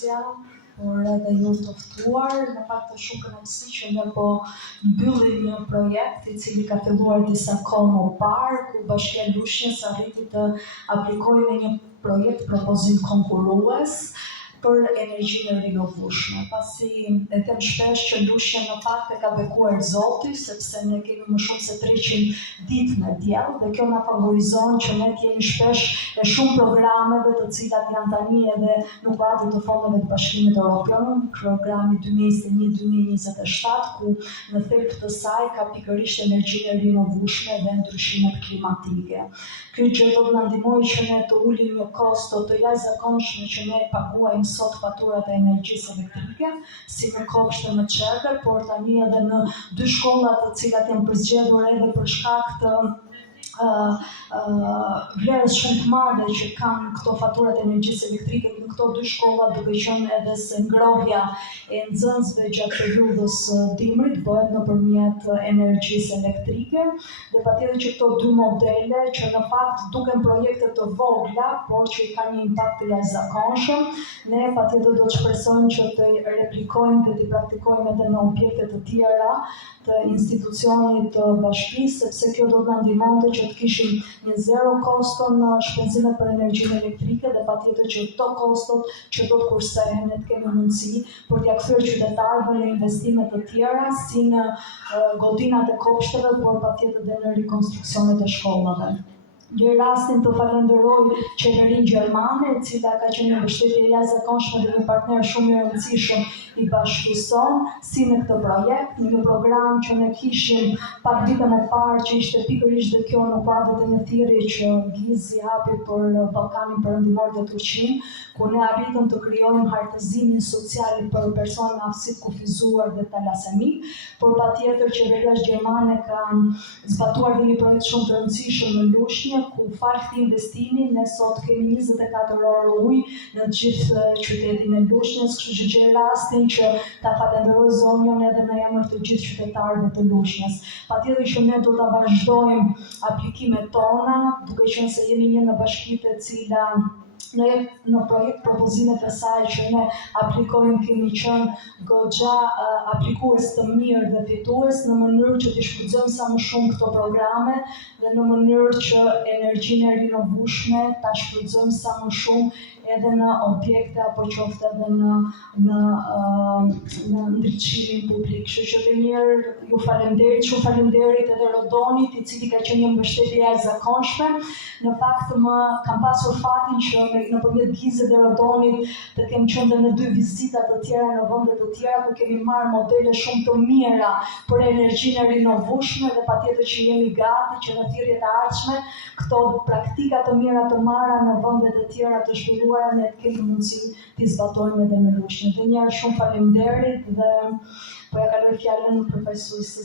Patricia, por edhe ju të ftuar. Në fakt është shumë kënaqësi që ne po mbyllim një projekt I cili ka filluar disa kohë më parë, ku Bashkia e Lushnjës arriti të aplikojë në një projekt propozim konkurrues për energjinë e rinovueshme. Pasi e them shpesh që Lushnja në fakt e ka bekuar Zoti, sepse ne kemi më shumë se 300 ditë në diell dhe kjo na favorizon që ne të jemi shpesh e shumë programeve të cilat janë tani edhe në kuadër të fondeve të Bashkimit Evropian, programi 2021-2027, ku në thelb të saj ka pikërisht energjinë e rinovueshme dhe ndryshimet klimatike. Ky gjë do të na ndihmojë që ne të ulim një kosto të jashtëzakonshme që ne paguajmë sot faturat e energjisë elektrike, si në kopshte më çertër, por tani edhe në 2 shkolla të cilat janë përzgjedhur edhe për shkak të vlerës shumë të madhe që kanë këto faturat e energjisë elektrike në këto 2 shkolla, duke qenë edhe se ngrohja e nxënësve gjatë periudhës dimrit bëhet nëpërmjet energjisë elektrike, dhe patjetër që këto 2 modele që në fakt duken projekte të vogla, por që kanë një impakt të jashtëzakonshëm, ne patjetër do të shpresojmë që të replikojmë dhe të praktikojmë edhe në objekte të tjera të institucionit të bashkisë, sepse kjo do të na ndihmonte që të kishim një zero kosto në shpenzimet për energjinë elektrike dhe patjetër që këto kostot që do të kursehen ne të kemi mundësi për t'ia kthyer qytetarëve në investime të tjera, si në godinat e kopshteve, por patjetër edhe në rikonstruksionet e shkollave. Në rastin të falenderoj qeverinë gjermane, e cila ka qenë një mbështetje e jashtëzakonshme dhe një partner shumë I rëndësishëm I bashkisë sonë, si në këtë projekt, në një program që ne kishim pak vite më parë, që ishte pikërisht dhe kjo në kuadër të një thirrje që Gizi hapi për Ballkanin Perëndimor dhe Turqinë, ku ne arritëm të krijojmë hartëzimin social për persona me aftësi të kufizuar dhe talasemik, por patjetër qeveria gjermane ka zbatuar një projekt shumë të rëndësishëm në Lushnjë, ku fal këtij investimi ne sot kemi 24 orë ujë në të gjithë qytetin e Lushnjës, kështu që gjej rastin që ta falenderoj zonjën edhe në emër të gjithë qytetarëve të Lushnjës. Patjetër që ne do ta vazhdojmë aplikimet tona, duke qenë se jemi një nga bashkitë e cila në projekt propozimet e saj që ne aplikojmë kemi qenë goxha aplikues të mirë dhe fitues, në mënyrë që të shfrytëzojmë sa më shumë këto programe dhe në mënyrë që energjinë e rinovueshme ta shfrytëzojmë sa më shumë edhe në objekte apo qoftë edhe në ndriçimin publik. Kështu që edhe një herë ju falenderit, shumë falenderit edhe Rodonit, I cili ka qenë një mbështetje e jashtëzakonshme. Në fakt kam pasur fatin që nëpërmjet Gizit dhe Rodonit të kem qenë në 2 vizita të tjera në vende të tjera, ku kemi marrë modele shumë të mira për energjinë e rinovueshme dhe patjetër që jemi gati që në thirrjet e ardhshme këto praktika të mira të marra në vende të tjera të zhvilluara ne të kemi mundësi t'i zbatojmë edhe në Lushnjë. Dhe një herë shumë faleminderit dhe po ja kaloj fjalën profesorisë